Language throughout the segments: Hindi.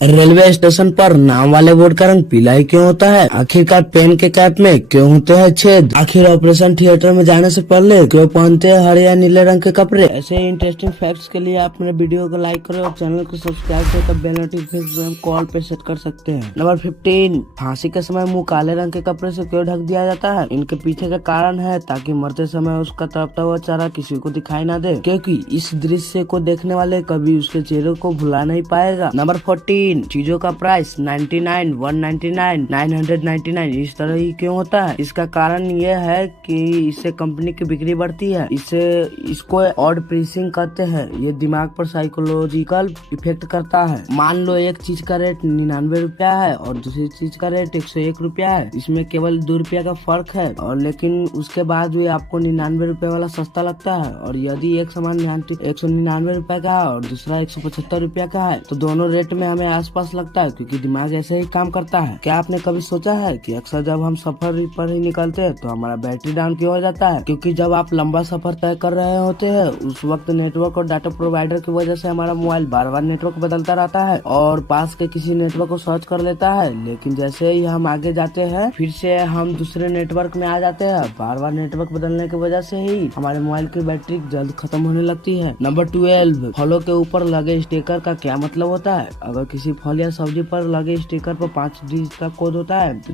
रेलवे स्टेशन पर नाम वाले बोर्ड का रंग पीला ही क्यों होता है? आखिरकार पेन के कैप में क्यों होते हैं छेद? आखिर ऑपरेशन थिएटर में जाने से पहले क्यों पहनते हैं हरे या नीले रंग के कपड़े? ऐसे इंटरेस्टिंग फैक्ट्स के लिए आप मेरे वीडियो को लाइक करें और चैनल को सब्सक्राइब कर तब बेल नोटिफिकेशन कॉल पे सेट कर सकते हैं। नंबर 15, फांसी के समय मुंह काले रंग के कपड़े से क्यों ढक दिया जाता है? इनके पीछे का कारण है ताकि मरते समय उसका तड़पता हुआ चेहरा किसी को दिखाई ना दे, क्योंकि इस दृश्य को देखने वाले कभी उसके चेहरे को भुला नहीं पाएगा। नंबर 14, चीजों का प्राइस 99, 199, 999 इस तरह ही क्यों होता है? इसका कारण यह है कि इससे कंपनी की बिक्री बढ़ती है। इसको ऑड प्रेसिंग कहते हैं। ये दिमाग पर साइकोलॉजिकल इफेक्ट करता है। मान लो एक चीज का रेट 99 रुपया है और दूसरी चीज का रेट 101 रुपया है। इसमें केवल 2 रुपया का फर्क है, और लेकिन उसके बाद भी आपको 99 रुपया वाला सस्ता लगता है। और यदि एक सामान 199 रुपया का है और दूसरा 175 रुपया का है, तो दोनों रेट में हमें आसपास लगता है, क्योंकि दिमाग ऐसे ही काम करता है। क्या आपने कभी सोचा है कि अक्सर जब हम सफर पर ही निकलते हैं तो हमारा बैटरी डाउन क्यों हो जाता है? क्योंकि जब आप लंबा सफर तय कर रहे होते हैं उस वक्त नेटवर्क और डाटा प्रोवाइडर की वजह से हमारा मोबाइल बार बार नेटवर्क बदलता रहता है और पास के किसी नेटवर्क को सर्च कर लेता है। लेकिन जैसे ही हम आगे जाते हैं फिर से हम दूसरे नेटवर्क में आ जाते हैं। बार बार नेटवर्क बदलने की वजह से ही हमारे मोबाइल की बैटरी जल्द खत्म होने लगती है। नंबर 12, फलों के ऊपर लगे स्टिकर का क्या मतलब होता है? अगर किसी फल या सब्जी पर लगे स्टिकर पर 5 डिजिट का कोड होता है, तो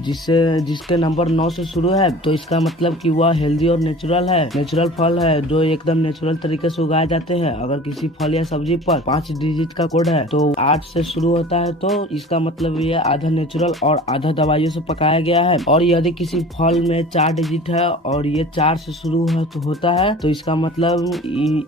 जिसके नंबर 9 से शुरू है, तो इसका मतलब कि वह हेल्दी और नेचुरल फल है जो एकदम नेचुरल तरीके से उगाए जाते हैं। अगर किसी फल या सब्जी पर 5 डिजिट का कोड है तो 8 से शुरू होता है, तो इसका मतलब ये आधा नेचुरल और आधा दवाइयों से पकाया गया है। और यदि किसी फल में 4 डिजिट है और ये 4 से शुरू होता है, तो इसका मतलब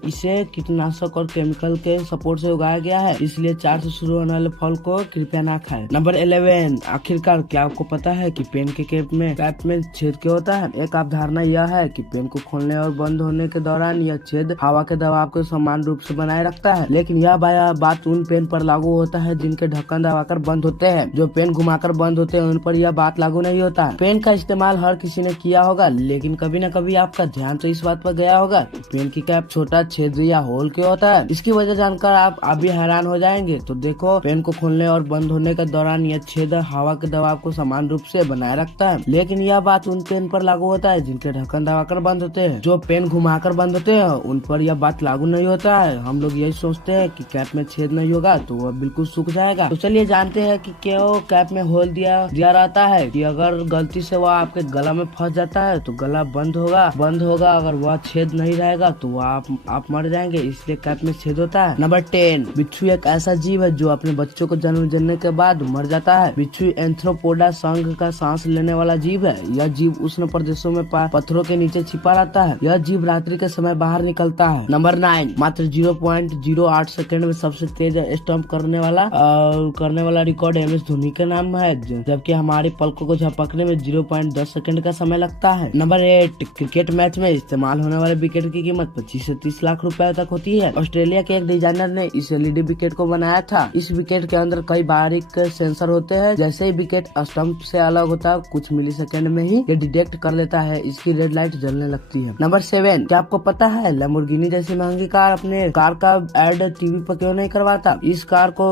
इसे कीटनाशक और केमिकल के सपोर्ट से उगाया गया है, इसलिए 4 से शुरू होने वाले फल को कृपया ना खाएं। नंबर 11, आखिरकार क्या आपको पता है कि पेन के कैप में छेद क्यों होता है? एक अवधारणा यह है कि पेन को खोलने और बंद होने के दौरान यह छेद हवा के दबाव को समान रूप से बनाए रखता है। लेकिन यह बात उन पेन पर लागू होता है जिनके ढक्कन दबाकर बंद होते हैं। जो पेन घुमाकर बंद होते हैं उन पर यह बात लागू नहीं होता है। पेन का इस्तेमाल हर किसी ने किया होगा, लेकिन कभी न कभी आपका ध्यान तो इस बात पर गया होगा कि पेन की कैप छोटा छेद या होल क्यों होता है। इसकी वजह जानकर आप भी हैरान हो जाएंगे। तो देखो, पेन को खोलने और बंद होने के दौरान यह छेद हवा के दबाव को समान रूप से बनाए रखता है। लेकिन यह बात उन पेन पर लागू होता है जिनके ढक्कन दबाकर बंद होते हैं। जो पेन घुमाकर बंद होते हैं उन पर यह बात लागू नहीं होता है। हम लोग यही सोचते हैं कि कैप में छेद नहीं होगा तो वह बिल्कुल सूख जाएगा। तो चलिए जानते हैं कि क्यों कैप में होल दिया रहता है। कि अगर गलती से वह आपके गला में फंस जाता है तो गला बंद होगा। अगर वह छेद नहीं रहेगा तो वह आप मर जाएंगे, इसलिए कैप में छेद होता है। नंबर 10, बिच्छू एक ऐसा जीव है जो अपने बच्चों को जन्म देने के बाद मर जाता है। बिच्छू एंथ्रोपोडा संघ का सांस लेने वाला जीव है। यह जीव उष्ण प्रदेशों में पत्थरों के नीचे छिपा रहता है। यह जीव रात्रि के समय बाहर निकलता है। नंबर 9, मात्र 0.08 सेकंड में सबसे तेज स्टंप करने वाला रिकॉर्ड MS धोनी के नाम है, जबकि हमारी पलकों को झपकने में 0.10 सेकंड का समय लगता है। नंबर 8, क्रिकेट मैच में इस्तेमाल होने वाले विकेट की कीमत 25 से 30 लाख रुपए तक होती है। ऑस्ट्रेलिया के एक डिजाइनर ने इस LED विकेट को बनाया था। इस विकेट के अंदर कई बारीक सेंसर होते हैं। जैसे ही विकेट स्टंप से अलग होता है, कुछ मिलीसेकंड में ही ये डिटेक्ट कर लेता है। इसकी रेड लाइट जलने लगती है। नंबर 7, क्या आपको पता है लैम्बोर्गिनी जैसी महंगी कार अपने कार का एड टीवी पर क्यों नहीं करवाता? इस कार को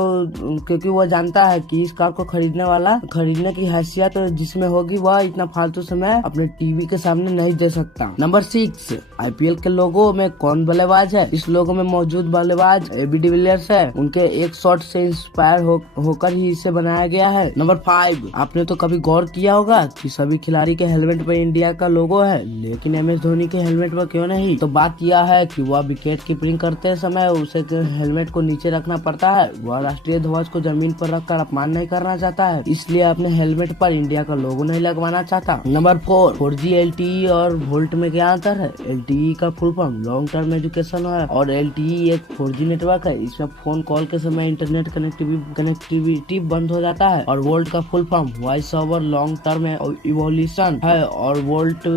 क्योंकि वो जानता है कि इस कार को खरीदने की हैसियत जिसमें होगी वह इतना फालतू समय अपने टीवी के सामने नहीं दे सकता। नंबर 6, IPL के लोगो में कौन बल्लेबाज है? इस लोगो में मौजूद बल्लेबाज AB डिविलियर्स है। उनके एक शॉट से इंस्पायर होकर ही इसे बनाया गया है। नंबर 5, आपने तो कभी गौर किया होगा कि सभी खिलाड़ी के हेलमेट पर इंडिया का लोगो है, लेकिन MS धोनी के हेलमेट पर क्यों नहीं? तो बात यह है कि वह विकेट कीपिंग करते समय उसे हेलमेट को नीचे रखना पड़ता है। वह राष्ट्रीय ध्वज को जमीन पर रखकर अपमान नहीं करना चाहता है, इसलिए अपने हेलमेट पर इंडिया का लोगो नहीं लगवाना चाहता। नंबर 4, 4G LTE और वोल्ट में क्या अंतर है? LTE का full form long term education है और LTE एक 4G नेटवर्क है। इसमें फोन कॉल के समय इंटरनेट कनेक्टिविटी बंद हो जाता है। और वोल्ट का full form voice over long term evolution है। और वोल्ट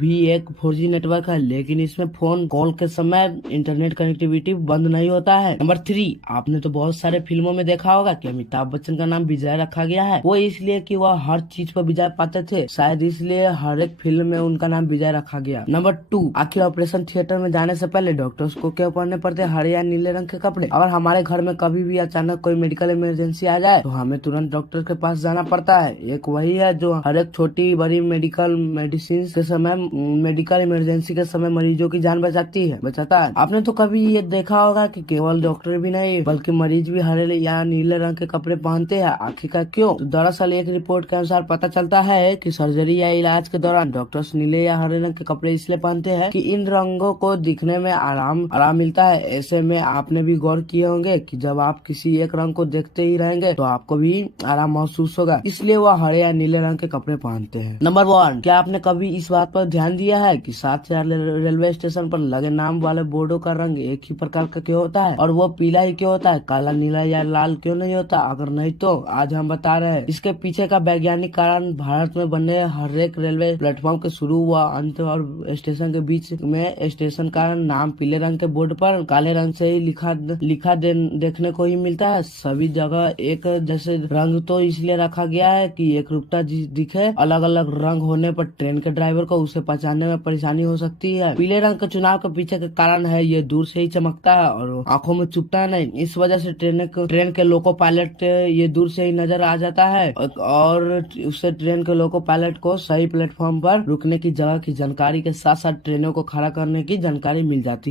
भी एक 4G नेटवर्क है, लेकिन इसमें फोन कॉल के समय इंटरनेट कनेक्टिविटी बंद नहीं होता है। नंबर 3, आपने तो बहुत सारे फिल्मों में देखा होगा कि अमिताभ बच्चन का नाम विजय रखा गया है। वो इसलिए कि वह हर चीज पर विजय पाते थे, शायद इसलिए हर एक फिल्म में उनका नाम विजय रखा गया। नंबर 2, आखिर ऑपरेशन थिएटर में जाने से पहले डॉक्टर्स को क्यों पहनने पड़ते हरे या नीले रंग के कपड़े? अगर हमारे घर में कभी भी अचानक कोई मेडिकल इमरजेंसी आ जाए तो हमें तुरंत डॉक्टर के पास जाना पड़ता है। एक वही है जो हर एक छोटी बड़ी मेडिसिन के समय, मेडिकल इमरजेंसी के समय मरीजों की जान बचाता है। आपने तो कभी ये देखा होगा कि केवल डॉक्टर भी नहीं बल्कि मरीज भी हरे या नीले रंग के कपड़े पहनते हैं। आखिरकार क्यों? तो दरअसल एक रिपोर्ट के अनुसार पता चलता है कि सर्जरी या इलाज के दौरान डॉक्टर्स नीले या हरे रंग के कपड़े इसलिए पहनते हैं कि इन रंगों को दिखने में आराम मिलता है। ऐसे में आपने भी गौर किए होंगे कि जब आप किसी एक रंग को देखते ही रहेंगे तो आपको भी आराम महसूस होगा, इसलिए वह हरे या नीले रंग के कपड़े पहनते हैं। नंबर 1, क्या आपने कभी इस बात पर ध्यान दिया है कि 7 से रेलवे स्टेशन पर लगे नाम वाले बोर्डों का रंग एक ही प्रकार का क्यों होता है और वो पीला ही क्यों होता है? काला, नीला या लाल क्यों नहीं होता? अगर नहीं तो आज हम बता रहे हैं। इसके पीछे का वैज्ञानिक कारण भारत में बने हर एक रेलवे प्लेटफॉर्म के शुरू व अंत और स्टेशन के बीच में स्टेशन का नाम पीले रंग के बोर्ड पर काले रंग से ही लिखा देखने को ही मिलता है। सभी जगह एक जैसे रंग तो इसलिए रखा गया है कि एक रूपता दिखे। अलग अलग रंग होने पर ट्रेन के ड्राइवर को उसे पहचानने में परेशानी हो सकती है। पीले रंग के चुनाव के पीछे का कारण है ये दूर से ही चमकता है और आंखों में चुभता नहीं। इस वजह से ट्रेन के लोको पायलट ये दूर से ही नजर आ जाता है और उससे ट्रेन के लोको पायलट को सही प्लेटफॉर्म पर रुकने की जगह की जानकारी के साथ साथ ट्रेनों को खड़ा करने की जानकारी मिल जाती है।